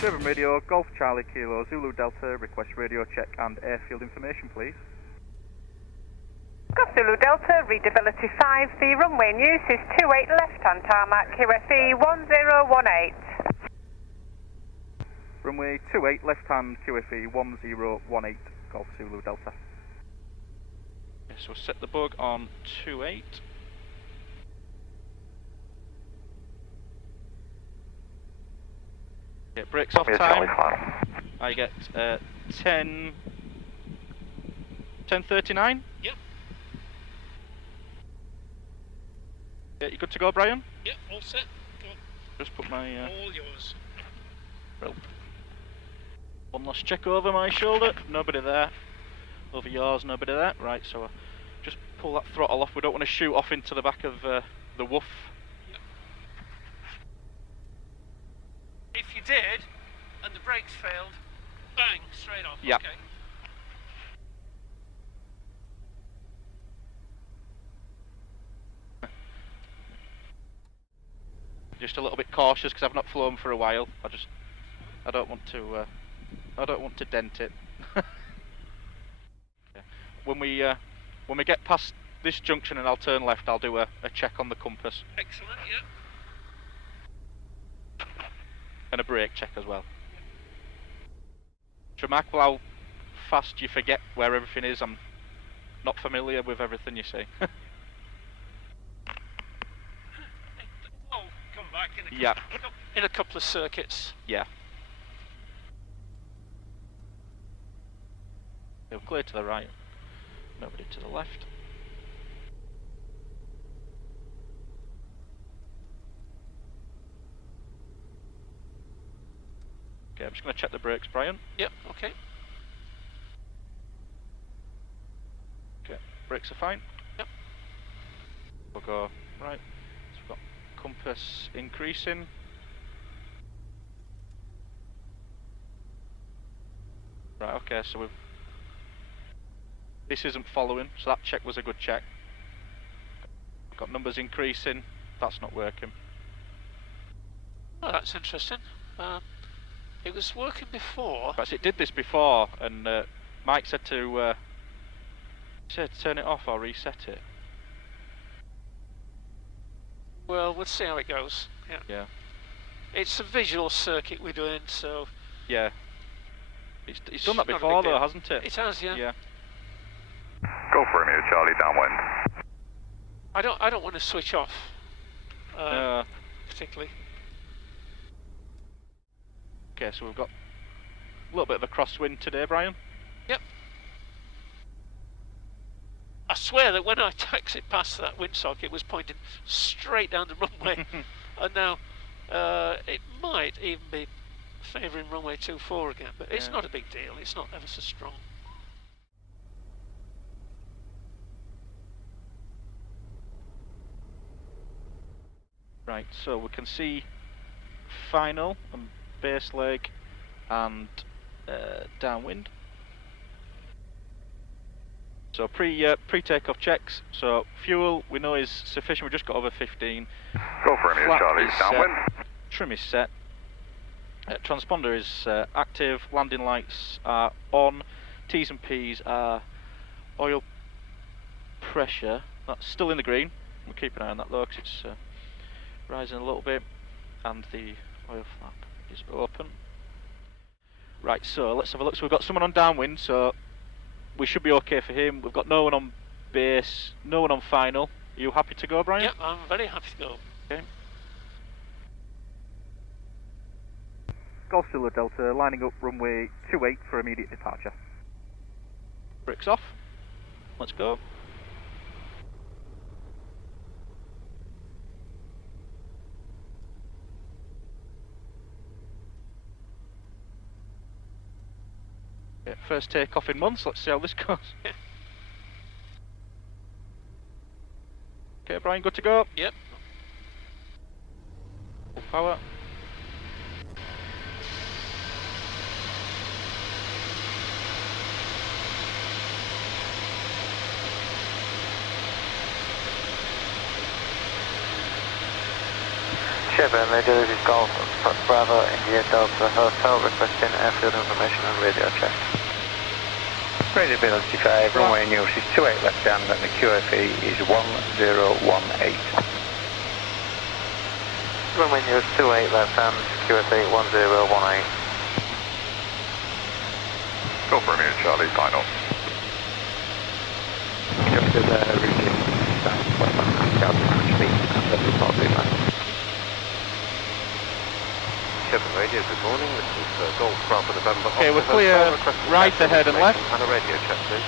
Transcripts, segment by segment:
Sherburn Radio, Golf Charlie Kilo, Zulu Delta, request radio check and airfield information, please. Golf Zulu Delta, readability 5, the runway in use is 28 left-hand tarmac, QFE 1018. Runway 28, left-hand, QFE 1018, Golf Zulu Delta. Yes, we'll set the bug on 28. Okay, brakes off time. I get 10:39. Yep. Yeah, you good to go, Brian? Yep, all set. Go on. Just put my All yours. well, one last check over my shoulder. Nobody there. Over yours, nobody there. Right, so just pull that throttle off. We don't want to shoot off into the back of the woof. Yep. If you did, and the brakes failed, bang, straight off. Yep. Okay. Just a little bit cautious because I've not flown for a while. I don't want to dent it. Okay. When we get past this junction and I'll turn left, I'll do a check on the compass. Excellent. Yep. And a brake check as well. It's remarkable how fast you forget where everything is. I'm not familiar with everything you see. Oh, come back in Yeah. In a couple of circuits. Yeah. They're clear to the right. Nobody to the left. Okay, I'm just going to check the brakes, Brian. Yep. Okay. Okay, brakes are fine. Yep. We'll go right. So we've got compass increasing. Right, okay, so this isn't following, so that check was a good check. Got numbers increasing, that's not working. Oh, that's interesting. It was working before. But it did this before, and Mike said to turn it off or reset it. Well, we'll see how it goes. Yeah. Yeah. It's a visual circuit we're doing, so. Yeah. It's done that not a before big though, deal. hasn't it? It has, yeah. Yeah. Go for me, Charlie, downwind. I don't want to switch off. Particularly. Okay, so we've got a little bit of a crosswind today, Brian. Yep. I swear that when I taxied past that windsock, it was pointing straight down the runway, and now it might even be favouring runway 24 again, but it's not a big deal. It's not ever so strong. Right, so we can see final and base leg and downwind. So pre-takeoff checks. So fuel we know is sufficient. We just got over 15. Go for me, Charlie, downwind. Trim is set. Transponder is active. Landing lights are on. T's and P's are oil pressure. That's still in the green. We'll keep an eye on that though, because it's rising a little bit, and the oil flap is open. Right, so let's have a look. So we've got someone on downwind, so we should be okay for him. We've got no one on base, no one on final. Are you happy to go, Brian? Yep, I'm very happy to go. Okay. Golf Zulu Delta, lining up runway 28 for immediate departure. Brakes off. Let's go. Okay, first takeoff in months. Let's see how this goes. Okay, Brian, good to go? Yep. Full power. Sherburn, radio, this is Golf Bravo, India Delta Hotel, requesting airfield information on radio check. Radio Ability 5, runway news is 28 left hand and the QFE is 1018. Runway news 28 left hand, QFE 1018. Go for Romeo Charlie, final. Just to the region, southwest speed, and the report behind. Sherburn radio, good morning. This is Golf Bravo November. Okay, we're clear right ahead and left. And a radio check, please.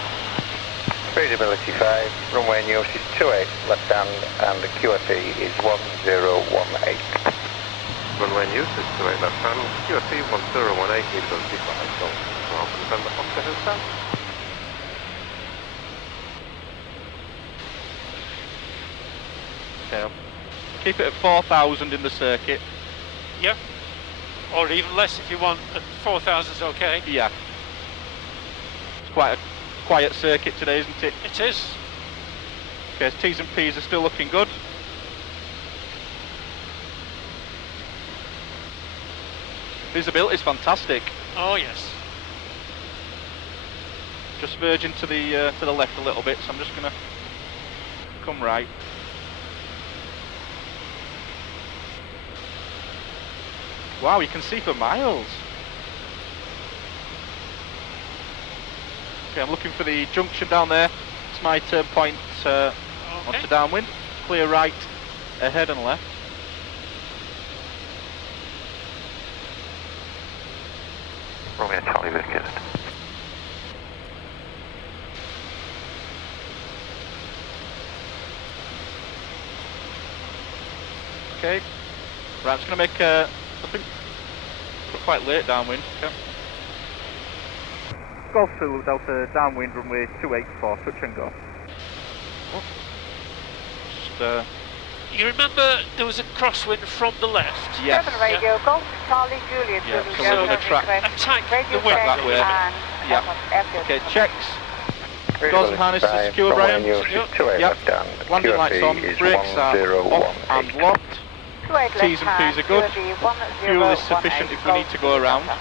Speedability 5, runway news is 28 left hand and the QFE is 1018. Runway news is 28 left hand, QFE 1018, Speedability 5, Golf Bravo November, Oscar Hotel. Okay, keep it at 4,000 in the circuit. Yep. Or even less if you want, and 4,000 is okay. Yeah. It's quite a quiet circuit today, isn't it? It is. Okay, T's and P's are still looking good. Visibility is fantastic. Oh yes. Just verging to the left a little bit, so I'm just gonna come right. Wow, you can see for miles. Okay, I'm looking for the junction down there. It's my turn point onto downwind. Clear right, ahead and left. Romeo Charlie Whiskey. Okay. Right, I'm just going to make I think we're quite late downwind. Okay. Golf 2 Delta downwind runway 28 for touch and go. Just, You remember there was a crosswind from the left? yes. Sherburn radio, Golf Charlie Juliet, Yeah, Zulu so we're Delta gonna track- request. attack Radio the wind check that way. and Yeah. airfield Okay, information. checks. Doors and harnesses secure, Brian. News is 28 Yep. left hand. Landing lights on, QFE is brakes are off and 1018. locked. 28 T's and left P's are good. QFE Fuel is sufficient 1018, if we need to go around. Delta.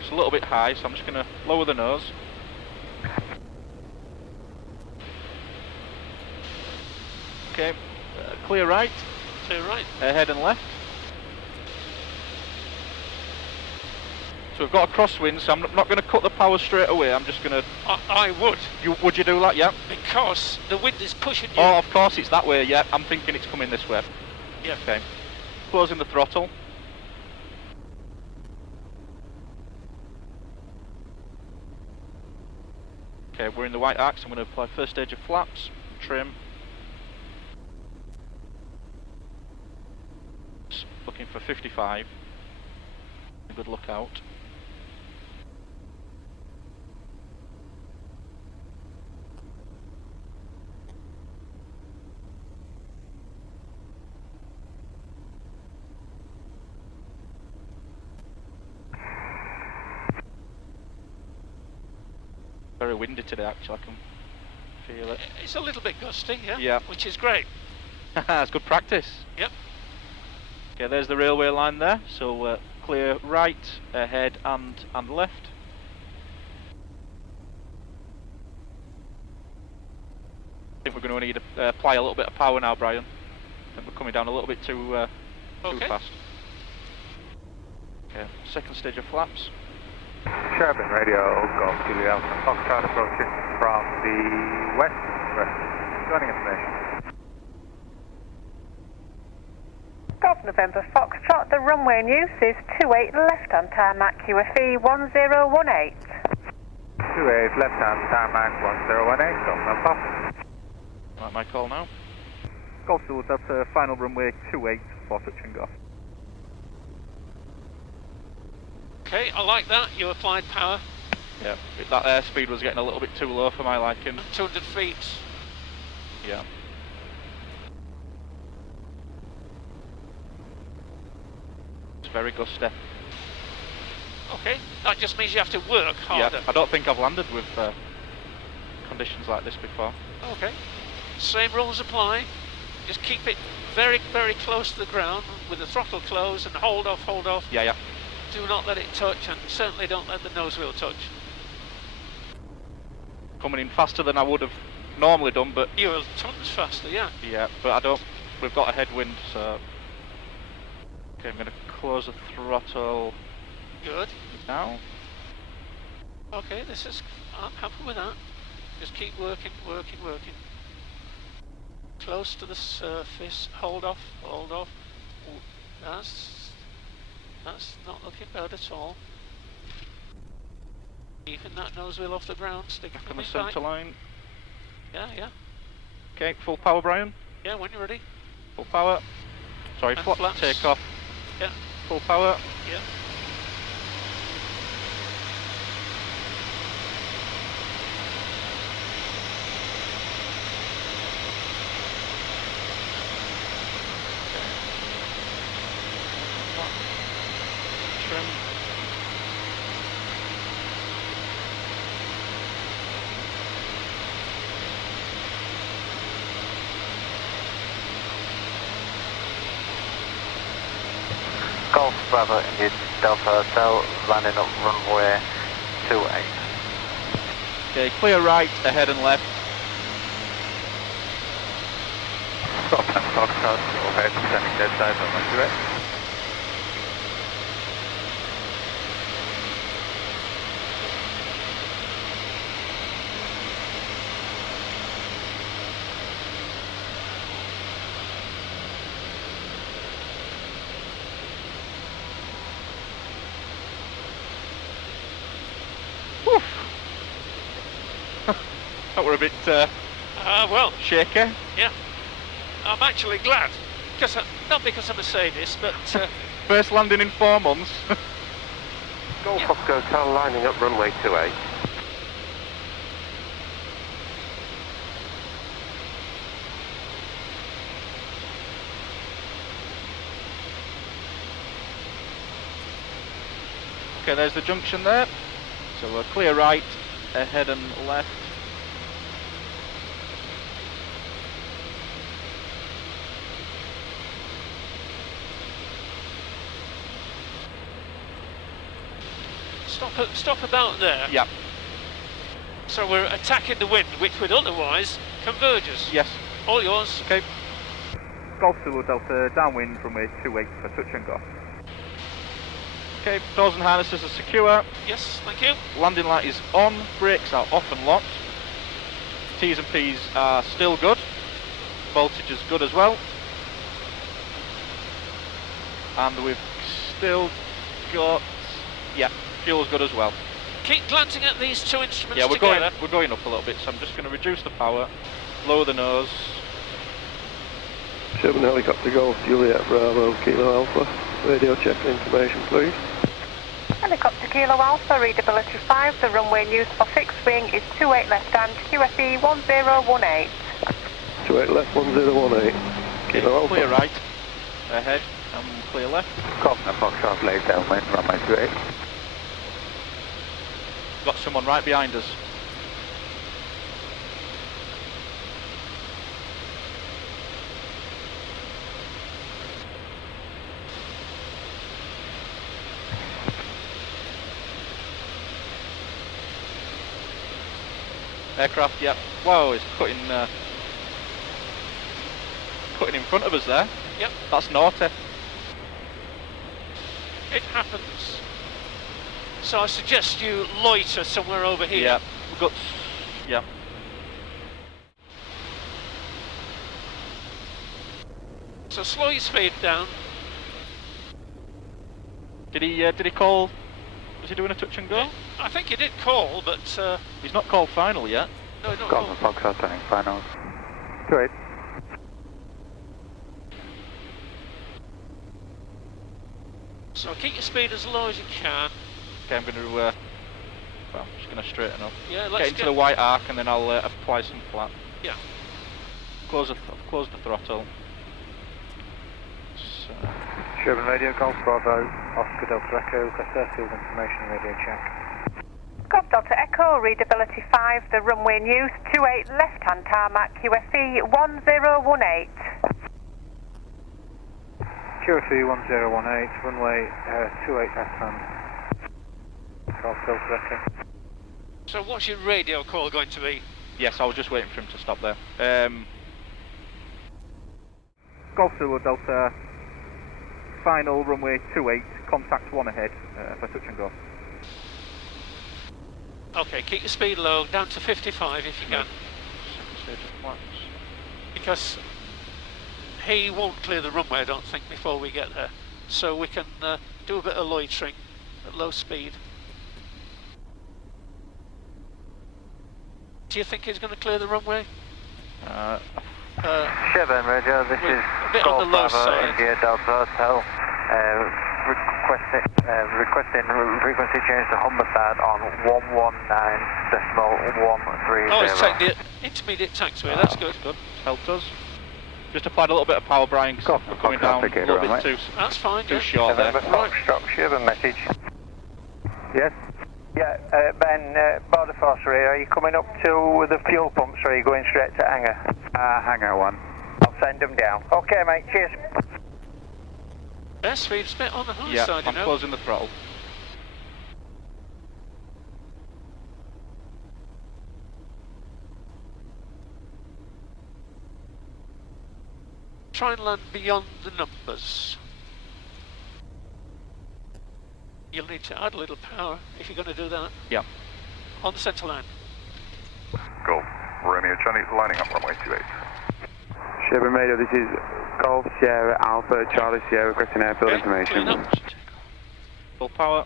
It's a little bit high, so I'm just going to lower the nose. Okay, clear right, To right. ahead and left. So we've got a crosswind, so I'm not going to cut the power straight away. I'm just going to. I would, Would you do that? Yeah. because the wind is pushing you. Oh, of course it's that way. Yeah, I'm thinking it's coming this way. Yeah. Okay. Closing the throttle. Okay, we're in the white arc, so I'm going to apply first stage of flaps, trim. Looking for 55. A good lookout. Very windy today, actually. I can feel it. It's a little bit gusty, yeah? Yeah. Which is great. It's good practice. Yep. Okay, there's the railway line there. So clear right, ahead and left. I think we're going to need to apply a little bit of power now, Brian. I think we're coming down a little bit too Okay. fast. Okay, second stage of flaps. Sherburn radio, Golf Juliet Alpha Foxtrot approaching from the west. Joining information. Golf November Foxtrot, the runway in use is 28 left on tarmac QFE 1018. 28 left hand, tarmac 1018, Golf Alpha. Right, my call now. Golf 2 Delta final runway 28 for touch and go. Okay, I like that. You applied power. Yeah, that airspeed was getting a little bit too low for my liking. 200 feet. Yeah. It's very gusty. Okay, that just means you have to work harder. Yeah, I don't think I've landed with conditions like this before. Okay, same rules apply. Just keep it very, very close to the ground with the throttle closed and hold off, hold off. Yeah, yeah. Do not let it touch, and certainly don't let the nose wheel touch. Coming in faster than I would have normally done, but... You're tons faster, yeah. Yeah, but I don't... We've got a headwind, so... Okay, I'm going to close the throttle... Good. Now. Okay, I'm happy with that. Just keep working, working, working. Close to the surface, hold off, hold off. Ooh, that's not looking bad at all. Keeping that nose wheel off the ground, sticking Back on the it centre back. line. Yeah, yeah. Okay, full power, Brian. Yeah, when you're ready. Full power. Sorry, And flat flaps. take off. Yeah. Full power. Yeah. Trim. Golf Bravo India Delta Hotel, landing up runway 28. Okay, clear right, ahead and left. Scotland Foxtrot, overhead, standing dead side, runway 28. That were a bit Well, shaky. yeah. I'm actually glad. Not because I'm a sadist, but First landing in 4 months. Golf Oscar Hotel lining up runway 28. Okay, there's the junction there. So we're clear right, ahead and left. stop about there. Yeah. So we're attacking the wind, which would otherwise converge us. Yes. All yours. Okay. Golf Zulu Delta, downwind runway 28 for touch and go. Okay, doors and harnesses are secure. Yes, thank you. Landing light is on, brakes are off and locked. T's and P's are still good. Voltage is good as well. And we've still got, yeah, fuel's good as well. Keep glancing at these two instruments Yeah, we're together. going up a little bit, so I'm just going to reduce the power, lower the nose. Sherburn helicopter Golf Juliet Bravo Kilo Alpha. Radio check information, please. Helicopter Kilo Alpha, readability 5, the runway news for fixed wing is 28 left hand, QFE 1018. 28 left 1018. Kilo Alpha. Clear right, ahead, and clear left. Cockpit Foxtrot, late downwind, runway 28. Got someone right behind us. Aircraft, yep. Whoa, it's cutting in front of us there. Yep. That's naughty. It happens. So I suggest you loiter somewhere over here. Yeah, we've got, yeah. So slow your speed down. Did he call? Was he doing a touch and go? I think you did call, but He's not called final yet. no, not Cockpit call. Foxtrot, turning finals. 28. So keep your speed as low as you can. Okay, I'm going to, well, I'm just going to straighten up. Yeah, Get let's into the white arc and then I'll apply some flat. Yeah. Close the throttle. So, Sherburn Radio, Golf Bravo, Oscar Delta Echo, request airfield information and radio check. Golf Delta Echo, readability 5, the runway in use, 28 left-hand tarmac, QFE 1018. QFE 1018, runway 28 left hand. Golf Delta Echo. So what's your radio call going to be? Yes, I was just waiting for him to stop there. Golf Zulu Delta, final runway 28, contact 1 ahead for touch and go. Okay, keep your speed low, down to 55 if you can. Second stage of flats. Because he won't clear the runway, I don't think, before we get there. So we can do a bit of loitering at low speed. Do you think he's going to clear the runway? Sherburn Radio, this is a bit on Golf the low Bravo, side. India Delta Hotel. Requesting frequency change to homicide on 119.130. Oh, it's taking the intermediate taxiway, that's good. Good, helped us. Just applied a little bit of power, Brian, because we're coming down a little bit too That's fine, too yeah. short there. November Foxtrot, Sherburn message. Yes? Yeah, Ben, Border Force Radio, are you coming up to the fuel pumps or are you going straight to hangar? Hangar 1. I'll send them down. Okay, mate, cheers. Airspeed's a bit on the high Yeah, side, you I'm know. closing the throttle. Try and land beyond the numbers. You'll need to add a little power if you're going to do that. Yeah. On the centre line. Golf Romeo Charlie, lining up runway 28. Sherburn Radio, this is Golf Sierra Alpha Charlie Sierra, requesting airfield Okay, information. clean up. Full power.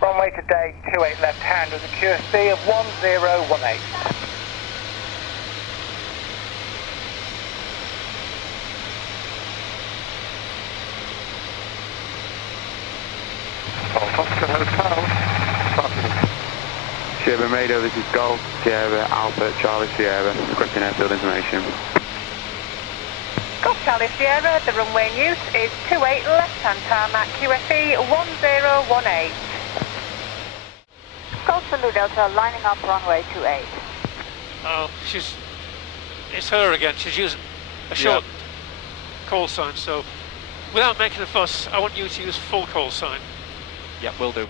Runway today, 28 left hand with a QSB of 1018. Sherburn Radio, this is Golf Sierra Alpha Charlie Sierra, requesting airfield information. Golf Charlie Sierra, the runway in use is 28 left-hand tarmac, QFE 1018. Golf Zulu Delta, lining up runway 28. Oh, it's her again. She's using a short call sign, so without making a fuss, I want you to use full call sign. Yeah, will do.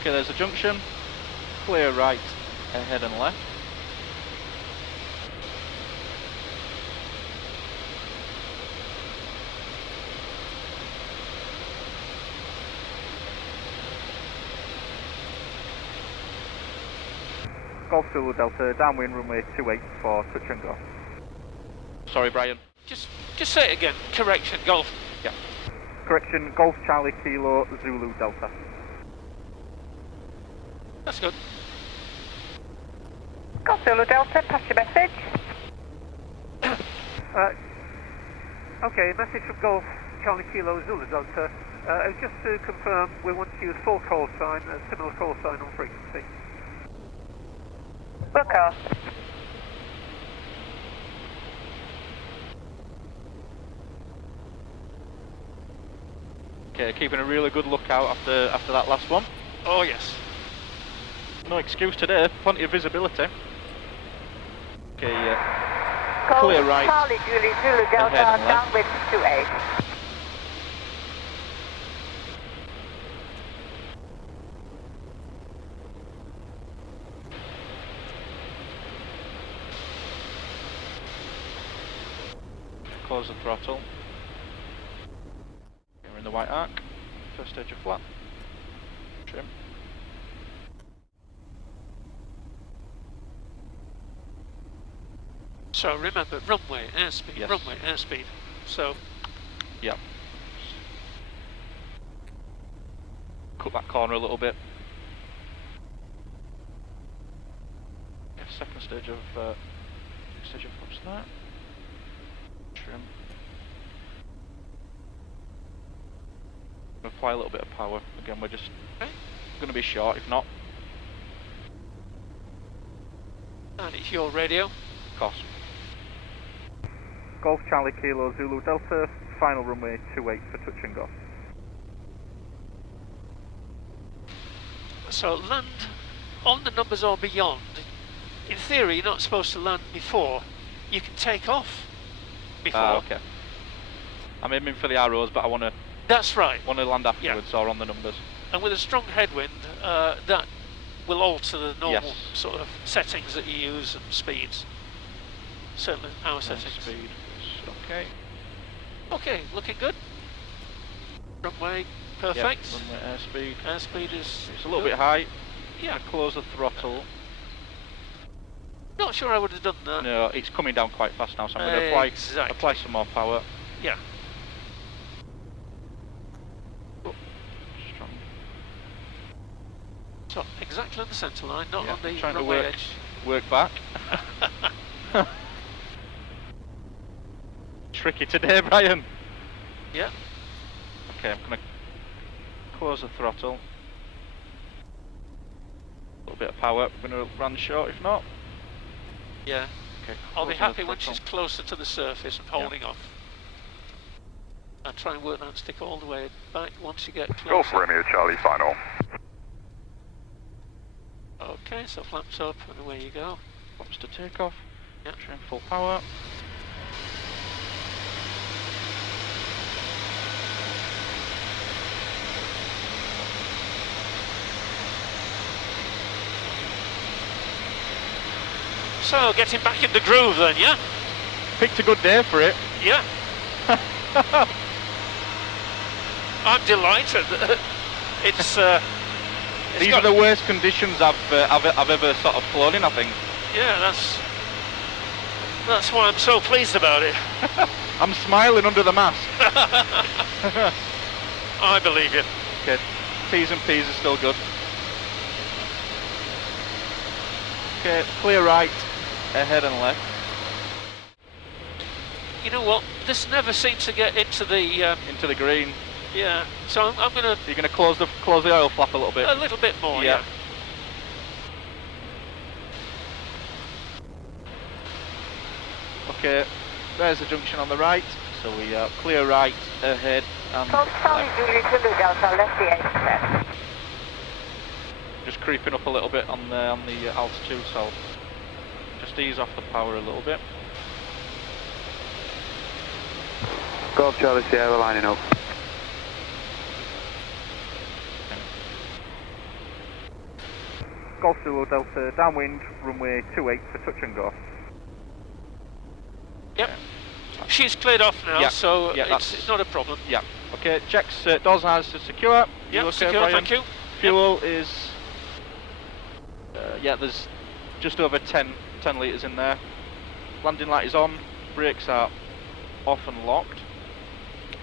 Okay, there's a junction. Clear right, ahead and left. Golf Zulu Delta, downwind runway 28 for touch and go. Sorry, Brian. Just say it again. Correction, golf. Yeah. Correction, Golf Charlie Kilo Zulu Delta. That's good. Golf Zulu Delta, pass your message. Okay, message from Golf Charlie Kilo Zulu Delta. Just to confirm, we want to use full call sign, a similar call sign on frequency. Will call. Okay, keeping a really good lookout after that last one. Oh yes. No excuse today, plenty of visibility. Okay, Golf clear right. Charlie Julie Zulu Delta, Ahead and left. downwind 28. Close the throttle. We're in the white arc. First stage of flat. Trim. So remember, runway, airspeed, Yes. runway, airspeed. So, Yeah. Cut that corner a little bit. Yeah, second stage of flaps there. trim. Apply a little bit of power. Again, we're just going to be short, if not. And it's your radio. Of course. Golf Charlie Kilo Zulu Delta, final runway 28 for touch and go. So land on the numbers or beyond. In theory, you're not supposed to land before. You can take off before. Okay. I'm aiming for the arrows, but I want to. That's right. Want to land afterwards or on the numbers. And with a strong headwind, that will alter the normal Yes. sort of settings that you use and speeds. Certainly our settings. Speed. Okay. Okay, looking good. Runway, perfect. Yep, runway airspeed. Airspeed is. It's a little bit high. Yeah. Close the throttle. Not sure I would have done that. No, it's coming down quite fast now, so I'm going to apply some more power. Yeah. Oh, strong. So exactly on the centre line, not on the trying to runway edge. work back. Tricky today, Brian. Yeah. Okay, I'm going to close the throttle. A little bit of power. I'm going to run short if not. Yeah. Okay. I'll be closing the happy when throttle. she's closer to the surface and holding off. And try and work that stick all the way back once you get closer. Golf Romeo Charlie final. Okay, so flaps up and away you go. Flaps to take off. Yeah. Trim full power. So, getting back in the groove then, yeah? Picked a good day for it. Yeah. I'm delighted. It's These are the worst conditions I've ever sort of flown in, I think. Yeah, that's why I'm so pleased about it. I'm smiling under the mask. I believe you. Okay, T's and P's are still good. Okay, clear right, ahead and left. You know what? This never seems to get into the green. Yeah. So I'm gonna. You're gonna close the oil flap a little bit. A little bit more. Yeah. Okay. There's the junction on the right. So we clear right, ahead and left. Just creeping up a little bit on the altitude, so just ease off the power a little bit. Golf Charlie Sierra lining up. Golf Zulu Delta, downwind, runway 28 for touch and go. Yep. She's cleared off now, yeah. so yeah, it's not a problem. Yeah. Okay, checks doors and eyes are secure. Yeah, okay, secure, Brian? thank you. Fuel is... yeah, there's just over 10 litres in there. Landing light is on, brakes are off and locked.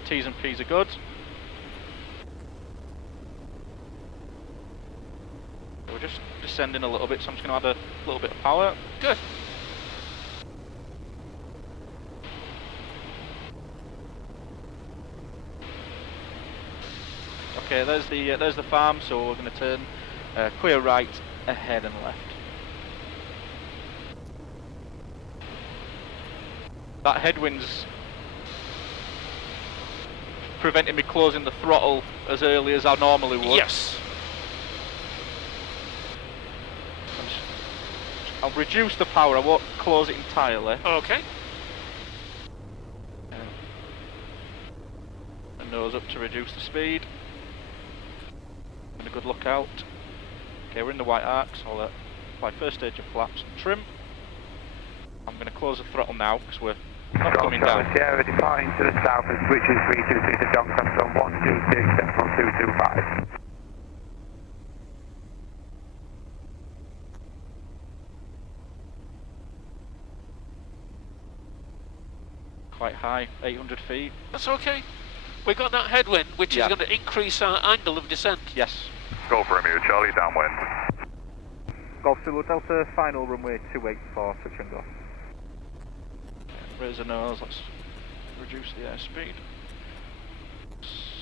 T's and P's are good. We're just descending a little bit, so I'm just going to add a little bit of power. Good. Okay, there's the farm, so we're going to turn clear right, ahead and left. That headwind's preventing me closing the throttle as early as I normally would. Yes. I'll reduce the power, I won't close it entirely. Okay. And nose up to reduce the speed. And a good look out. Okay, we're in the white arc, so I'll apply first stage of flaps and trim. I'm going to close the throttle now because we're not coming down. Sierra departing to the south and switching 326 to Doncaster on 126, step from 225. Quite high, 800 feet. That's okay. We've got that headwind, which is going to increase our angle of descent. Yes. Golf Romeo Charlie downwind. Golf Zulu Delta, final runway 28 for touch and go. Raise the nose, let's reduce the airspeed.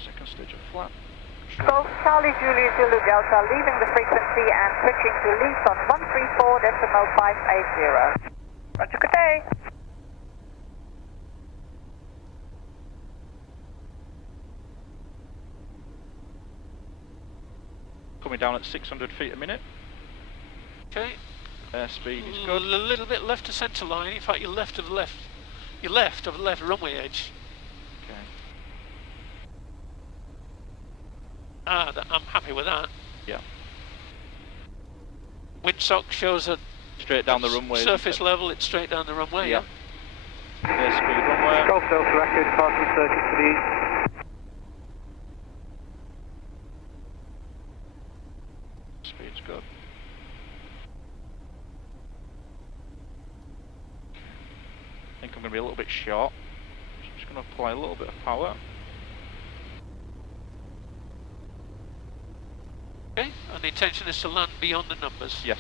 Second stage of flap. Golf Charlie Juliet Zulu Delta, leaving the frequency and switching to lease on 134.580. Roger, good day. Coming down at 600 feet a minute. Okay. Airspeed is good. A little bit left to centre line. In fact, you're left of the left. You're left of the left runway edge. Okay. I'm happy with that. Yeah. Windsock shows a Straight down the runway. Surface level, it's straight down the runway. Yeah. Airspeed runway. Golf Delta record, passing circuit to the east. Speed's good. I think I'm going to be a little bit short. Just going to apply a little bit of power. Okay, and the intention is to land beyond the numbers. Yes.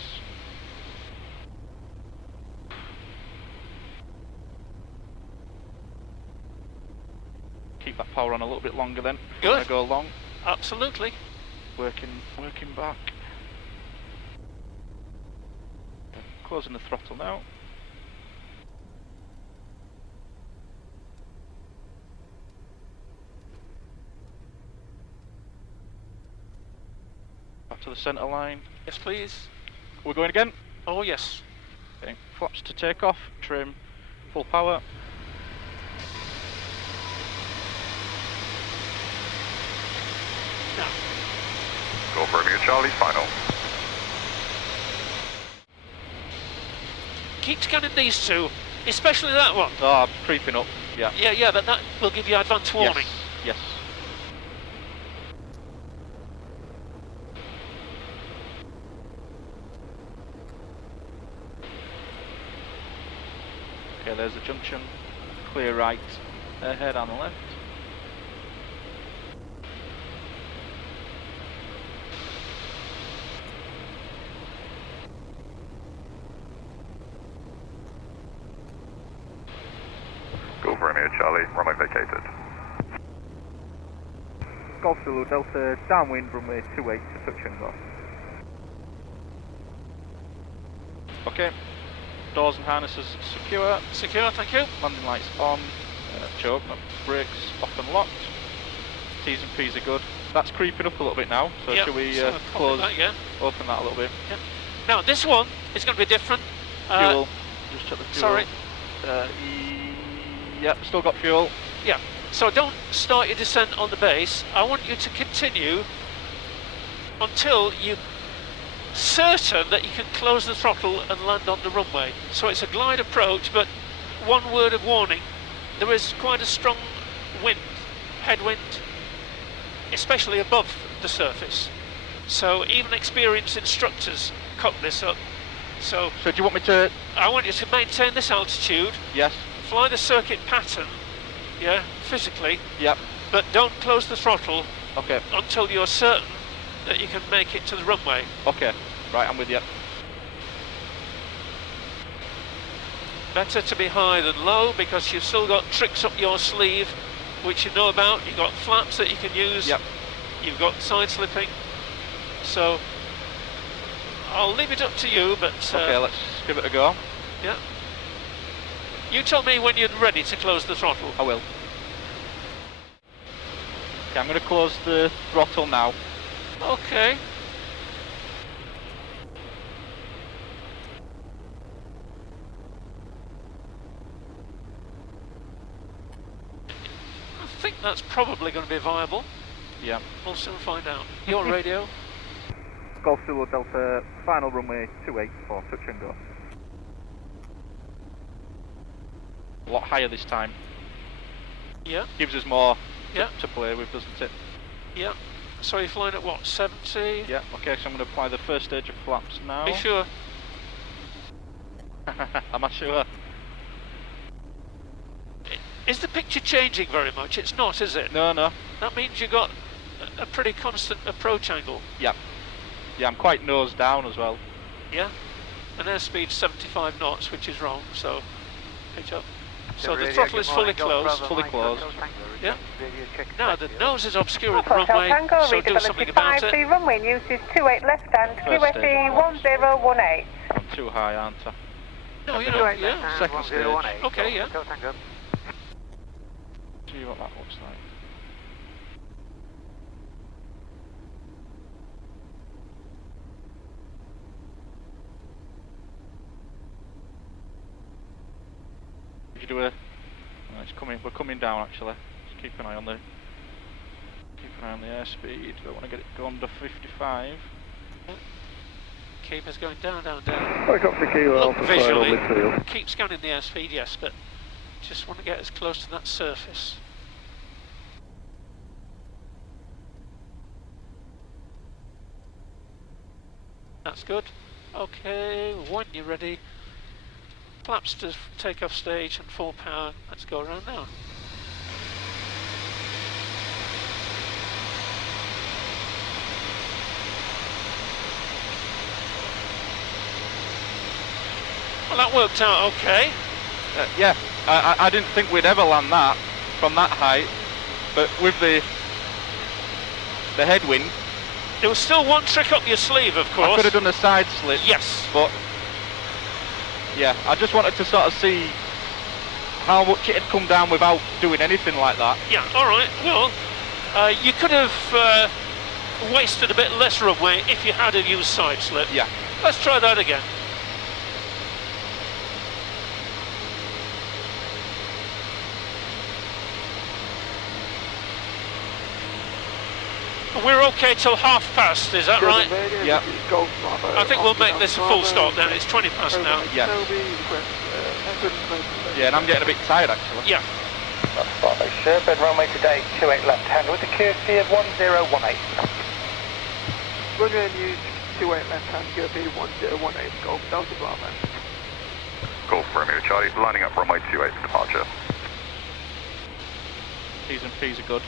Keep that power on a little bit longer then. Good. When I go long. Absolutely. Working back. Closing the throttle now. Back to the centre line. Yes, please. We're going again. Oh, yes. Okay. Flaps to take off. Trim. Full power. Now. Go for Romeo Charlie, final. Keep scanning these two, especially that one. Oh, I'm creeping up. Yeah. Yeah, that will give you advance warning. Yes. Okay, there's the junction. Clear right. Ahead on the left. Go for Romeo Charlie, runway vacated. Golf Zulu Delta, downwind runway 28 to touch and go. Okay. Doors and harnesses secure. Secure, thank you. Landing lights on. Choke, brakes off and locked. T's and P's are good. That's creeping up a little bit now, so should we close, open that a little bit? Yeah. Now this one is going to be different. Fuel. Just check the fuel. Sorry. Yep, still got fuel. Yeah. So don't start your descent on the base. I want you to continue until you're certain that you can close the throttle and land on the runway. So it's a glide approach, but one word of warning. There is quite a strong wind, headwind, especially above the surface. So even experienced instructors cock this up. So do you want me to... I want you to maintain this altitude. Yes. Fly the circuit pattern, yeah, physically. Yep. But don't close the throttle Okay. until you're certain that you can make it to the runway. Okay. Right, I'm with you. Better to be high than low because you've still got tricks up your sleeve which you know about. You've got flaps that you can use. Yep. You've got side slipping. So I'll leave it up to you, but okay, let's give it a go. Yeah. You tell me when you're ready to close the throttle. I will. Okay, I'm going to close the throttle now. Okay. I think that's probably going to be viable. Yeah. We'll soon find out. Your radio. Golf Zulu Delta, final runway 28 for touch and go. A lot higher this time. Yeah. Gives us more Yeah. to play with, doesn't it? Yeah. So you're flying at what, 70? Yeah, okay, so I'm going to apply the first stage of flaps now. Be sure. Am I sure? Is the picture changing very much? It's not, is it? No, no. That means you've got a pretty constant approach angle. Yeah. Yeah, I'm quite nose down as well. Yeah. And airspeed 75 knots, which is wrong, so pitch up. So the throttle is fully closed. Fully closed. Yeah. Now the nose is obscuring the Foxtrot runway, Tango, so do something readability about 5, it. the runway in use is 28 left hand, First stage. QFE 1018. I'm too high, aren't I? No, you know, yeah. Second stage. Okay, yeah. See what that looks like. Did you do a? Oh, it's coming. We're coming down actually. Just keep an eye on the airspeed. Don't want to get it go under 55. Keep us going down, down, down. Helicopter Kilo Look Alpha, final visually, midfield. keep scanning the airspeed, yes, but just want to get as close to that surface. That's good. Okay, when you're ready, flaps to take off stage and full power. Let's go around now. Well, that worked out okay. Yeah, I didn't think we'd ever land that from that height, but with the headwind, There was still one trick up your sleeve, of course. I could have done a side slip. Yes. But yeah, I just wanted to sort of see how much it had come down without doing anything like that. Yeah, alright, well, you could have wasted a bit less runway if you had used side slip. Yeah. Let's try that again. We're okay till half past, is that right? Yeah. I think we'll make this a full stop then, it's 20 past now. Yeah. Yeah, and I'm getting a bit tired actually. Yeah. That's Bravo. Sherburn runway today, 28 left hand with a QFE of 1018. Runway in use 28 left hand, QFE 1018, Golf Delta Bravo. Golf Romeo Charlie, lining up runway 28 for departure. T's and P's are good.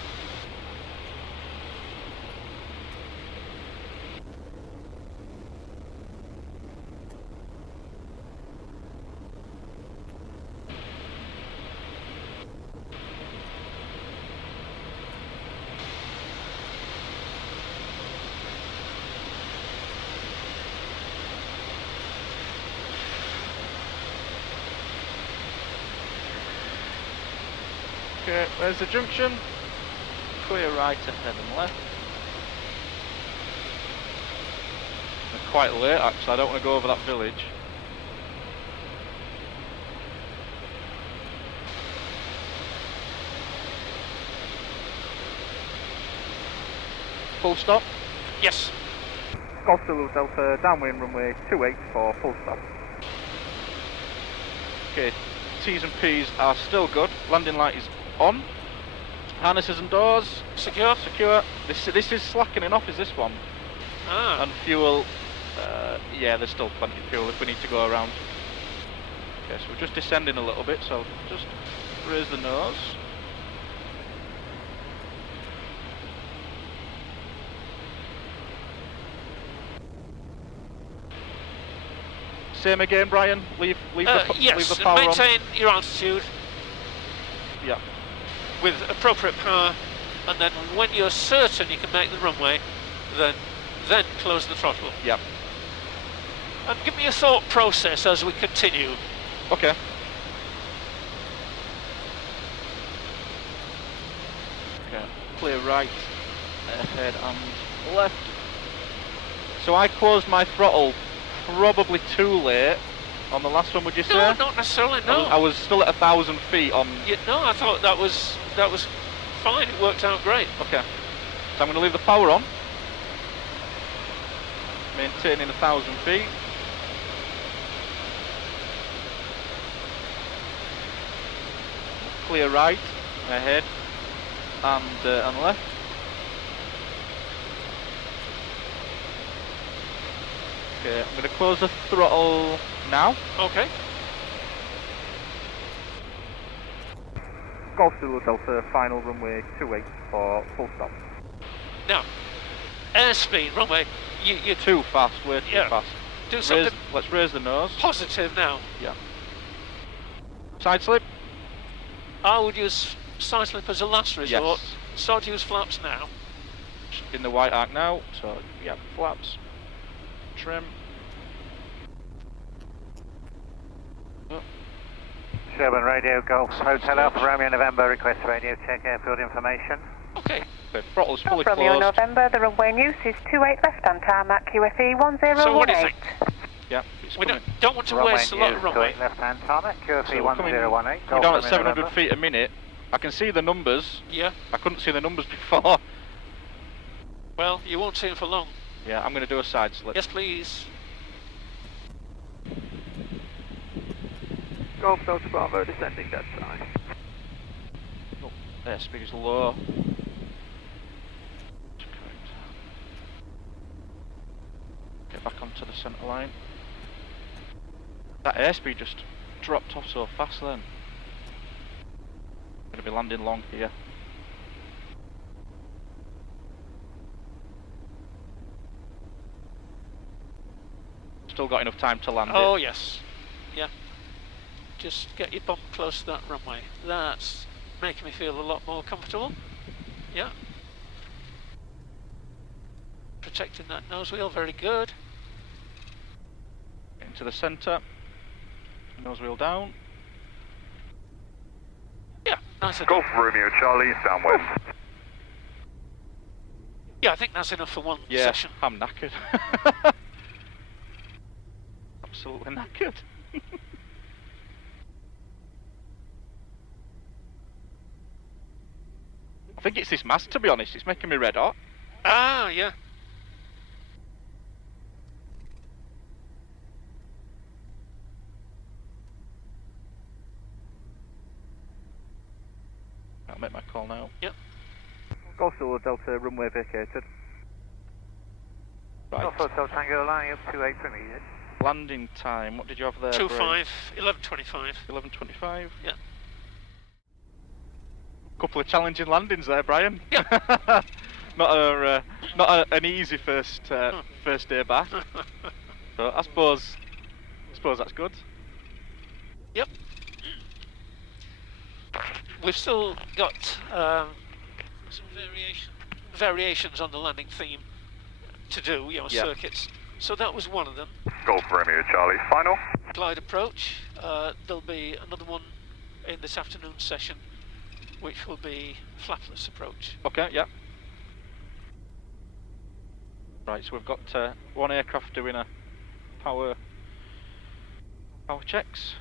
Okay, where's the junction? Clear right ahead and left. They're quite late actually, I don't want to go over that village. Full stop? Yes. Golf Zulu Delta, downwind runway 28 for full stop. Okay, T's and P's are still good. Landing light is on. Harnesses and doors Secure. secure. This is slackening off, is this one? Ah. And fuel, yeah, there's still plenty of fuel if we need to go around. Okay, so we're just descending a little bit, so just raise the nose. Same again, Brian. Leave yes, the power on. maintain your altitude Yeah. with appropriate power, and then when you're certain you can make the runway, then close the throttle. Yeah. And give me a thought process as we continue. Okay. Okay. Clear right, ahead and left. So I closed my throttle probably too late on the last one, would you say? No, not necessarily, no. I was still at 1,000 feet on... No, I thought that was fine, it worked out great. Okay. So I'm going to leave the power on. Maintaining 1,000 feet. Clear right, ahead, and left. Okay, I'm going to close the throttle now. Okay. Golf Zulu Delta, final runway 28 for full stop. Now, airspeed, runway, you Too fast, way too Yeah. fast. do something Let's raise the nose. positive now. Yeah. Side slip. I would use side slip as a last resort. Yes. Start to use flaps now. In the white arc now, so yeah, flaps, trim. Oh. Sherburn Radio Golf Hotel Alpha Romeo November, request radio check airfield information. Okay. The throttle's fully Golf Romeo closed. November, the runway in use is 28 left on tarmac, QFE 1018. So what do you think? Yeah, it's We coming. don't want to waste a lot of runway. Left-hand tarmac, QFE So we're coming 1018. down at 700 feet a minute. I can see the numbers. Yeah. I couldn't see the numbers before. Well, you won't see them for long. Yeah, I'm going to do a side slip. Yes, please. Golf Delta Bravo descending dead side. Oh, airspeed is low. Get back onto the centre line. That airspeed just dropped off so fast then. Going to be landing long here. Still got enough time to land Oh, it. yes. Yeah. Just get your bump close to that runway. That's making me feel a lot more comfortable. Yeah. Protecting that nose wheel, very good. Into the centre. Nose wheel down. Yeah, nice enough. Golf Romeo Charlie, downwind. Yeah, I think that's enough for one Yeah, session. I'm knackered. Absolutely knackered. I think it's this mast, to be honest. It's making me red hot. Ah, yeah. I'll make my call now. Yep. Golf Zulu Delta runway vacated. Right. Golf Hotel Tango lining up 28 for immediate. Landing time. What did you have there? 2.5, 11.25. 11:25. Yeah. Couple of challenging landings there, Brian. Yeah. not an easy first day back. So I suppose that's good. Yep. We've still got some variations on the landing theme to do, you know, Yeah. circuits. So that was one of them. Golf Romeo Charlie, final. Glide approach. There'll be another one in this afternoon session, which will be flapless approach. Okay, yeah. Right, so we've got one aircraft doing a power checks.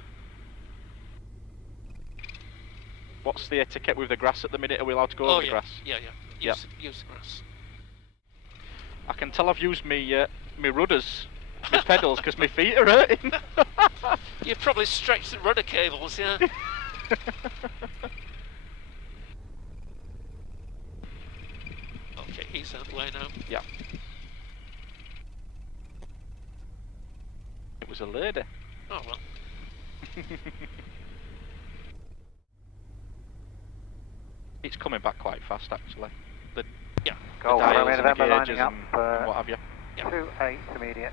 What's the etiquette with the grass at the minute? Are we allowed to go over the grass? Yeah, yeah. Use the grass. I can tell I've used me rudders, my pedals, because my feet are hurting. You've probably stretched the rudder cables, yeah. Okay, he's out of the way now. Yeah. It was a lady. Oh well. It's coming back quite fast, actually. The Yeah. Golf dials Romeo and the November gauges lining up and what have you. Yeah. 28 immediate.